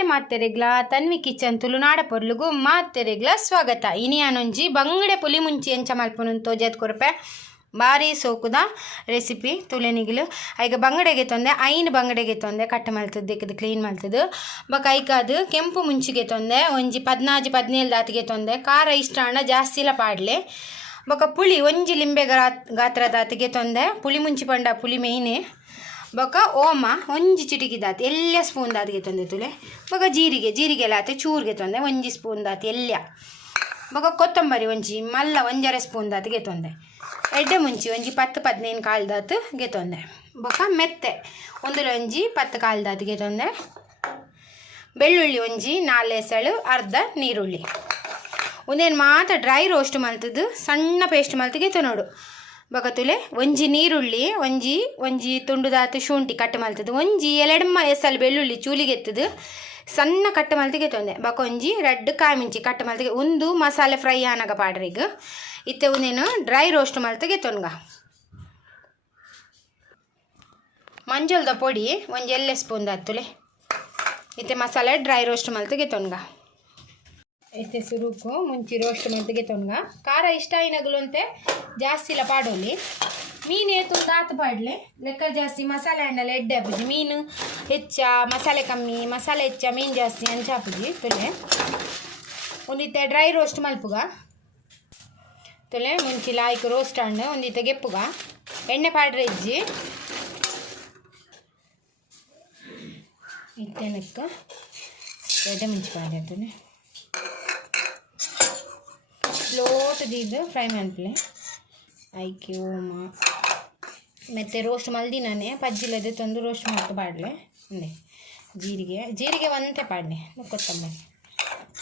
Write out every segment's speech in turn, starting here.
ನಮಸ್ತೆ ಮಾತೆರೆಗ್ಲ ತನ್ವಿ ಕಿಚನ್ ತುಳುನಾಡ ಪೊರ್ಲುಗು ಮಾತೆರೆಗ್ಲ ಸ್ವಾಗತ. ಇನಿ ಅನೊಂಜಿ ಬಂಗಡೆ ಪುಲಿಮುಂಚಿ ಎಂಚ ಮಲ್ಪುನು ತೋಜದ್ ಕೊರಪೆ ಬಾರಿ ಸೋಕುದ ರೆಸಿಪಿ ತುಳೆನಿಗಿಲು. ಐಗ ಬಂಗಡೆಗೆ ತೊಂದೆ ಐನು ಬಂಗಡೆಗೆ ತೊಂದೆ ಕಟ್ ಮಲ್ತದ್ದು ದಿಕ್ಕದು ಕ್ಲೀನ್ ಮಲ್ತದ್ದು ಬೊಕ ಐಕಾದು ಕೆಂಪು ಮುಂಚಿಗೆ ತೊಂದೆ ಒಂಜಿ 14-17 ದಾತಿಗೆ ತೊಂದೆ. ಖಾರ ಇಷ್ಟ ಅಣ್ಣ ಜಾಸ್ತಿಲ ಪಾಡ್ಲೆ ಬೊಕ ಪುಳಿ ಒಂಜಿ ಲಿಂಬೆ ಗಾತ್ರ ದಾತಿಗೆ ತೊಂದೆ. ಪುಳಿ ಮುಂಚಿ ಪಂಡ ಪುಳಿ ಮೇಯ್ನೆ ಬೊಕ ಓಮ ಒಂಜಿ ಚಿಟಿಕಿ ದಾತಿ ಎಲ್ಲ ಸ್ಪೂನ್ ದಾತಿಗೆ ತೊಂದೆ ತುಲೆ. ಬೊಕ ಜೀರಿಗೆ ಲಾತೆ ಚೂರ್ಗೆ ತೊಂದೆ ಒಂಜಿ ಸ್ಪೂನ್ ದಾತಿ ಎಲ್ಲ. ಬೊಕ ಕೊತ್ತಂಬರಿ ಒಂಜಿ ಮಲ್ಲ ಒಂಜರೆ ಸ್ಪೂನ್ ದಾತಿಗೆ ತೊಂದೆ. ಎಡ್ಡೆ ಮುಂಚಿ ಒಂಜಿ 10-15 ಕಾಲು ದಾತಿಗೆ ತೊಂದೆ. ಬೊಕ ಮೆತ್ತೆ ಒಂದುಲ ಒಂಜಿ 10 ಕಾಲು ದಾತಿಗೆ ತೊಂದೆ. ಬೆಳ್ಳುಳ್ಳಿ ಒಂಜಿ 4 ಎಸಳು ಅರ್ಧ ನೀರುಳ್ಳಿ ಒಂದೇನು ಮಾತ್ರ ಡ್ರೈ ರೋಸ್ಟ್ ಮಲ್ತದ್ದು ಸಣ್ಣ ಪೇಸ್ಟ್ ಮಲ್ತಿಗೆ ನೋಡು. ಬೊಕ ತುಲೆ ಒಂಜಿ ನೀರುಳ್ಳಿ ಒಂಜಿ ತುಂಡು ದಾತು ಶುಂಠಿ ಕಟ್ ಮಲ್ತದ್ದು ಒಂಜಿ 2 ಎಸಳು ಬೆಳ್ಳುಳ್ಳಿ ಚೂಲಿಗೆ ಎತ್ತದು ಸಣ್ಣ ಕಟ್ ಮಲ್ತಿಗೆ ತೊಂದೆ. ಬೊಕ ಒಂಜಿ ರೆಡ್ ಕಾಯಿ ಮಿಂಚಿ ಕಟ್ ಮಲ್ತಿಗೆ ಒಂದು ಮಸಾಲೆ ಫ್ರೈ ಆನಾಗ ಪಾಡ್ರಿಗೆ ಇತ್ತೆ ಒಂದೇನು ಡ್ರೈ ರೋಸ್ಟ್ ಮಲ್ತಿಗೆ ತೊನ್ಗ. ಮಂಜಲ್ದ ಪೊಡಿ ಒಂಜಿ 1 ಸ್ಪೂನ್ ದಾತುಲೆ ಇತ್ತೆ ಮಸಾಲೆ ಡ್ರೈ ರೋಸ್ಟ್ ಮಲ್ತಿಗೆ ತೊನ್ಗ. ಇತ್ತೆ ಸುರುಕು ಮುಂಚಿ ರೋಸ್ಟ್ ಮಲ್ತಿಗೆ ತೊನ್ಗ. ಖಾರ ಇಷ್ಟ ಐನಗಲು ಅಂತೆ ಜಾಸ್ತಿಲ ಪಾಡೋಲಿ. ಮೀನು ಏತು ದಾತು ಪಾಡ್ಲೆ ಲೆಕ್ಕ ಜಾಸ್ತಿ ಮಸಾಲೆ ಹಣ್ಣಲ್ಲಿ ಎಡ್ಡೆ ಹಾಪುಜಿ. ಮೀನು ಹೆಚ್ಚ ಮಸಾಲೆ ಕಮ್ಮಿ ಮಸಾಲೆ ಹೆಚ್ಚ ಮೀನು ಜಾಸ್ತಿ ಅಂಚ ಹಾಪುಜಿ ತುಲೆ. ಒಂದಿತ್ತೆ ಡ್ರೈ ರೋಸ್ಟ್ ಮಲ್ಪುಗ ತುಲೆ ಮುಂಚಿ ಲಾಯ್ಕ್ ರೋಸ್ಟ್ ಹಣ್ಣು ಒಂದಿತ್ತೆ ಗೆಪ್ಪುಗ ಎಣ್ಣೆ ಪಾಡ್ರೆ ಇಜ್ಜಿ ಇತ್ತೆ ಲೆಕ್ಕ ಎಡ್ಡೆ ಮುಂಚಿ ಪಾಡ್ರೆ ತುಲೆ ಸ್ಲೋಟ್ ದೀದು ಫ್ರೈ ಮಲ್ಪಲೆ ಐಕೆ ಓಮ ಮತ್ತು ರೋಸ್ಟ್ ಮಲ್ದಿನೇ ಪಜ್ಜಿಲದೆ ತಂದು ರೋಸ್ಟ್ ಮಾಡ್ತು ಪಾಡ್ಲೆ ಅಂದೆ. ಜೀರಿಗೆ ಒಂತೆ ಪಾಡ್ನೆ ಕೊತ್ತಂಬರಿ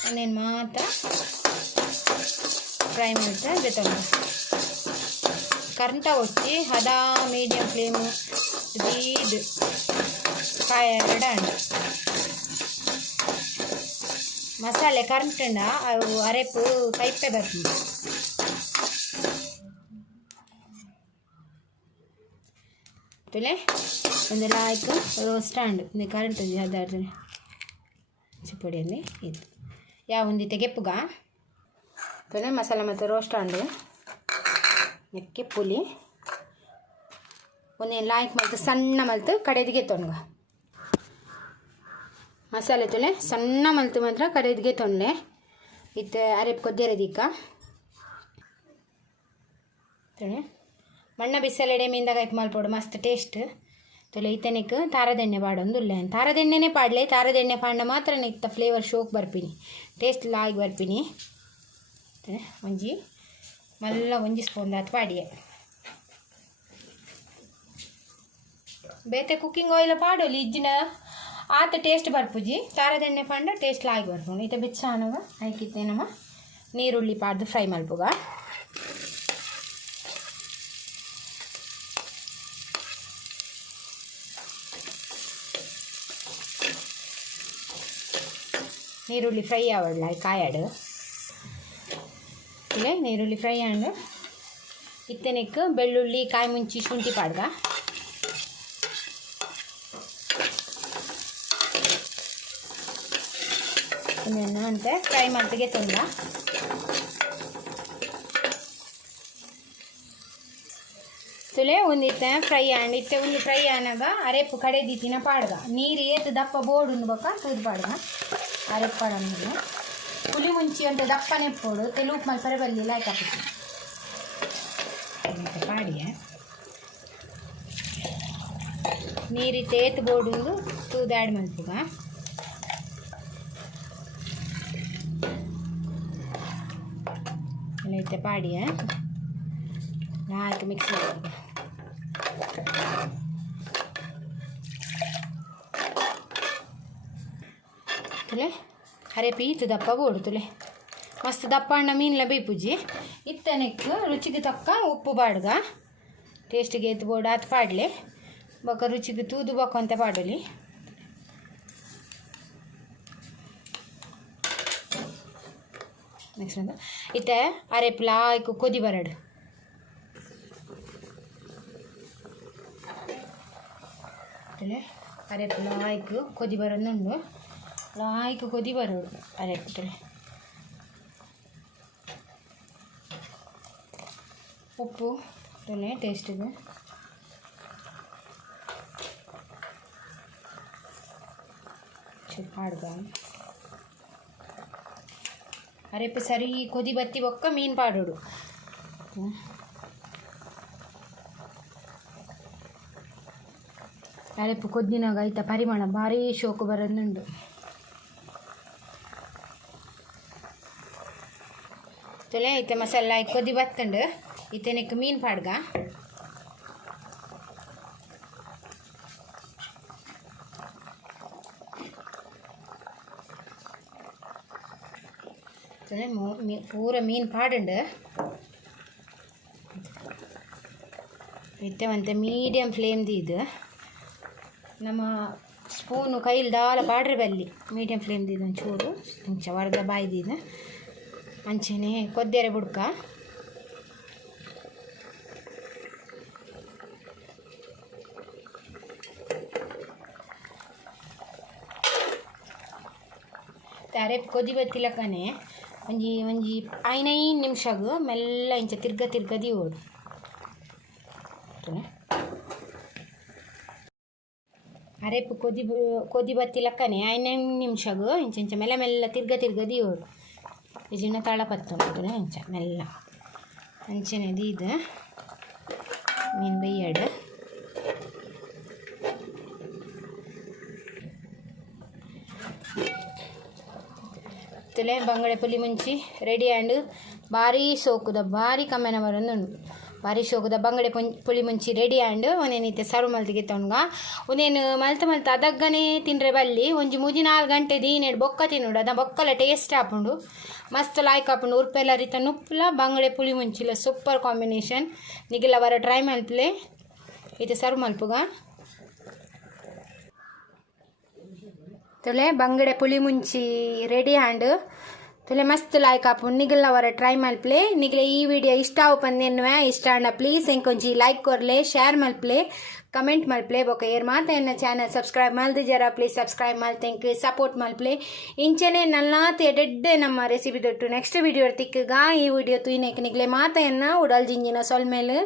ಇನ್ನೇನು ಮಾತ್ರ ಫ್ರೈ ಮಾಡ್ತಾ ಜೊತೆ ಕರ್ಂಟ ಒಚ್ಚಿ ಹದ ಮೀಡಿಯಮ್ ಫ್ಲೇಮು ದೀದು ಕಾಯ ಹಣ್ಣು ಮಸಾಲೆ ಕರ್ಂಟಂಡ ಅವು ಅರೆಪು ಕೈಪೆ ಬರ್ತದೆ. ತುಲೆ ಒಂದು ಲಾಯ್ಕ್ ರೋಸ್ಟ್ ಹಂಡು ಒಂದು ಕರೆಂಟ್ ಅದಾಡ್ರೆ ಚಿಪ್ಪುಡಿ ಅಂದು ಇದು ಯಾವ ಒಂದಿತ್ತೆ ಗೆಪ್ಪುಗ ತುಲೆ ಮಸಾಲೆ ಮತ್ತು ರೋಸ್ಟ್ ಹಂಡು ನೆಕ್ಕೆ ಪುಲಿ ಒಂದೇನು ಲಾಯ್ಕ್ ಮಲ್ತು ಸಣ್ಣ ಮಲ್ತು ಕಡೆದಿಗೆ ತೊನ್ಗ ಮಸಾಲೆ ತುಲೆ ಸಣ್ಣ ಮಲ್ತು ಮಾತ್ರ ಕಡೆದಿಗೆ ತೊಂಡೆ ಇತ್ತು ಅರೆಪ್ ಕೊದ್ದೆರೆದಿಕ್ಕ ತುಲೆ ಮಣ್ಣ ಬಿಸಲೆಡೆ ಮೀನ್ದಾಗ ಐತೆ ಮಲ್ಪೋಡು ಮಸ್ತ್ ಟೇಸ್ಟ್ ತುಲೆ ಈತನಿಕ್ ತಾರದೆಣ್ಣೆ ಪಾಡೊಂದು ಉಲ್ಲೆ ತಾರದೆಣ್ಣೆನೇ ಪಾಡಲೆ ತಾರದೆಣ್ಣೆ ಪಾಂಡ ಮಾತ್ರ ಇತ್ತ ಫ್ಲೇವರ್ ಶೋಕ್ ಬರ್ಪಿನಿ ಟೇಸ್ಟ್ ಲಾಗಿ ಬರ್ಪಿನಿ ಒಂಜಿ ಮಲ್ಲ ಒಂಜಿ ಸ್ಪೂನ್ ದಾತು ಪಾಡಿಯೆ ಬೇತೆ ಕುಕ್ಕಿಂಗ್ ಆಯಿಲ್ ಪಾಡೋಲಿ ಇಜ್ಜಿನ ಆತ ಟೇಸ್ಟ್ ಬರ್ಪುಜಿ ತಾರದೆಣ್ಣೆ ಪಾಂಡ ಟೇಸ್ಟ್ ಲಾಗಿ ಬರ್ಪುಂಡು ಈತ ಬೆಚ್ಚ ಅನ್ನೋಗ ಆಯ್ಕಿತ್ತೆ ನಮ್ಮ ನೀರುಳ್ಳಿ ಪಾಡ್ದು ಫ್ರೈ ಮಲ್ಪುಗ ನೀರುಳ್ಳಿ ಫ್ರೈ ಆವಡ್ಲ ಕಾಯಾಡು ಇಲ್ಲೇ ನೀರುಳ್ಳಿ ಫ್ರೈ ಆಂಡು ಇತ್ತೆನೆಕ್ ಬೆಳ್ಳುಳ್ಳಿ ಕಾಯಿ ಮುಂಚಿ ಶುಂಠಿ ಪಾಡ್ಗ ಇನ್ನೇನು ಅಂತೆ ಫ್ರೈ ಮಾಡ್ತಿಗೆ ತೊಂದ. ತುಲೆ ಒಂದಿತ್ತೆ ಫ್ರೈ ಆಂಡ್ ಇತ್ತೆ ಒಂದು ಫ್ರೈ ಆನಾಗ ಅರೆಪ್ಪು ಕಡೆದಿತ್ತಿನ ಪಾಡ್ಗ ನೀರು ಏತು ದಪ್ಪ ಬೋಡು ಬೊಕ ತೂದು ಪಾಡ್ಗ ಅರೆಪ್ಪಾಡ ಪುಲಿ ಮುಂಚಿ ಅಂತ ದಪ್ಪನೆ ಪೋಡು ತೆಲುಗು ಮಲ್ಪರೆ ಬಲ್ಲಿ ಲಾಯ್ಕ್ ಹಾಕಿ ಪಾಡಿಯ ನೀರು ತೇತು ಬೋಡು ತೂದು ಆ್ಯಡ್ ಮಲ್ಪುಗ ಐತೆ ಪಾಡಿಯ ನಾಲ್ಕು ಮಿಕ್ಸ್ ಮಾಡಿ ತುಲೆ ಅರೆ ಪೀತು ದಪ್ಪ ಬೋಡು ತುಲೆ ಮಸ್ತ್ ದಪ್ಪ ಹಣ್ಣ ಮೀನ್ಲ ಬೇಪುಜಿ ಇತ್ತನೆಕ್ ರುಚಿಗೆ ತಕ್ಕ ಉಪ್ಪು ಬಾಡ್ಗ ಟೇಸ್ಟಿಗೆ ಎತ್ತು ಬೋಡು ಅದು ಪಾಡ್ಲೆ ಬೊಕ ರುಚಿಗೆ ತೂದು ಬೊಕ್ಕ ಅಂತ ಪಾಡಲಿ ನೆಕ್ಸ್ಟ್ ಅಂತ ಇತ್ತೆ ಅರೆಪ್ ಲಾಯ್ಕು ಕೊದಿ ಬರಡು ಅರೆ ಲಾಯ್ಕ್ ಕೊದಿ ಬರೋದುಂಡು ಲಾಯ್ಕ್ ಕೊದಿ ಬರೋಡು ಅರೆಕ್ಟರೆ ಉಪ್ಪು ತೊಲೆ ಟೇಸ್ಟಿಗೆ ಹಾಡ್ಗ ಅರೆಪ್ಪು ಸರಿ ಕೊದಿ ಬತ್ತಿ ಒಕ್ಕ ಮೀನು ಪಾಡೋಡು ಅರೆಪ್ಪು ಕೊದ್ದಿನಾಗ ಆಯ್ತಾ ಪರಿಮಾಣ ಭಾರಿ ಶೋಕು ಬರೋದುಂಡು ತೊಲೆ ಐತೆ ಮಸಾಲ ಕೊದಿ ಬತ್ತಂಡು ಇತ್ತೇನಕ್ಕೆ ಮೀನು ಪಾಡ್ಗ ಪೂರ ಮೀನು ಪಾಡುಂಡು ಇತ್ತವಂತೆ ಮೀಡಿಯಮ್ ಫ್ಲೇಮ್ದು ಇದು ನಮ್ಮ ಸ್ಪೂನು ಕೈಲಿ ದಾಲ ಪಾಡ್ರೆ ಬಲ್ಲಿ ಮೀಡಿಯಮ್ ಫ್ಲೇಮ್ದು ಇದು ಒಂಚೂರು ಇಂಚ ವರದ ಬಾಯ್ದಿದ್ದು ಅಂಚೆನೆ ಕೊದ್ದೆರೆ ಬುಡ್ಕ ಅರೆ ಕೊದಿ ಬತ್ತಿಲಕ್ಕನೆ ಒಂಜಿ 5 ನಿಮಿಷಗೂ ಮೆಲ್ಲ ಇಂಚ ತಿರ್ಗದಿ ಓಡು ಅರೆಪ್ಪು ಕೊದಿ ಬತ್ತಿಲಕ್ಕನೆ 5 ನಿಮಿಷಗೂ ಇಂಚ ಮೆಲ್ಲ ತಿರ್ಗದಿ ಓಡು ಇಜಿನ ತಳ ಪತ್ತು ಇಂಚ ಮೆಲ್ಲ ಅಂಚೆನೆದು ಇದು ಮೀನು ಬೈಯಡು ಬಂಗಡೆ ಪುಲಿಮುಂಚಿ ರೆಡಿ ಆ್ಯಂಡ್ ಭಾರಿ ಸೋಕುದ ಭಾರಿ ಕಮ್ಮೆನ ಬರೋದು ಭಾರಿ ಶೋಕುದ ಬಂಗಡೆ ಪುಲಿಮುಂಚಿ ರೆಡಿ ಆ್ಯಂಡ್ ಒಂದೇನೈತೆ ಸರ್ವ್ ಮಲ್ತಿಗೆ ತೊಂಡ್ಗ ಒಂದೇನು ಮಲ್ತ ಅದಗ್ಗನೆ ತಿನ್ರೆ ಬಲ್ಲಿ ಒಂಜಿ 3-4 ಗಂಟೆ ದೀನೆಡು ಬೊಕ್ಕ ತಿನ್ನುಡು ಅದ ಬೊಕ್ಕಲ ಟೇಸ್ಟ್ ಆಪುಂಡು ಮಸ್ತ್ ಲಾಯ್ಕ್ ಆಪುಂಡು ಉರ್ಪೆಲ್ಲ ರೀತ ನುಪ್ಪಲ ಬಂಗಡೆ ಪುಲಿಮುಂಚಿಲ ಸೂಪರ್ ಕಾಂಬಿನೇಷನ್ ನಿಗೆಲ್ಲ ಬರ ಟ್ರೈ ಮಲ್ಪಲೆ ಇದು ಸರ್ವ್ ಮಲ್ಪುಗ ತೊಲೆ ಬಂಗಡೆ ಪುಲಿಮುಂಚಿ ರೆಡಿ ಹ್ಯಾಂಡ್ ತೊಲೆ ಮಸ್ತ್ ಲಾಯ್ಕ್ ಆಪುಂಡು ನಿಗಲ್ಲ ವರ ಟ್ರೈ ಮಲ್ಪಲೆ ನಿಗಲೆ ಈ ವಿಡಿಯೋ ಇಷ್ಟ ಆಪಂದೆನ್ನುವೆ ಇಷ್ಟ ಅಂಡ ಪ್ಲೀಸ್ ಎಂಕೊಂಚಿ ಲೈಕ್ ಕೊರ್ಲೆ ಶೇರ್ ಮಲ್ಪಲೆ ಕಮೆಂಟ್ ಮಲ್ಪಲೆ ಬೊಕ ಏರ್ ಮಾತ ಎನ್ನ ಚಾನಲ್ ಸಬ್ಸ್ಕ್ರೈಬ್ ಮಲ್ದಿ ಜರ ಪ್ಲೀಸ್ ಸಬ್ಸ್ಕ್ರೈಬ್ ಮಲ್ತೆಂಕ್ ಸಪೋರ್ಟ್ ಮಲ್ಪಲೆ ಇಂಚನೆ ನಲ್ಲಾತೆ ಎಡೆಡ್ಡೆ ನಮ್ಮ ರೆಸಿಪಿ ದೊಟ್ಟು ನೆಕ್ಸ್ಟ್ ವಿಡಿಯೋ ತಿಕ್ಕಗ ಈ ವಿಡಿಯೋ ತುಯ್ನೆಕ್ ನಿಗಲೆ ಮಾತ ಎನ್ನ ಉಡಲ್ ಜಿಂಜಿನ ಸೊಲ್ಮೇಲೆ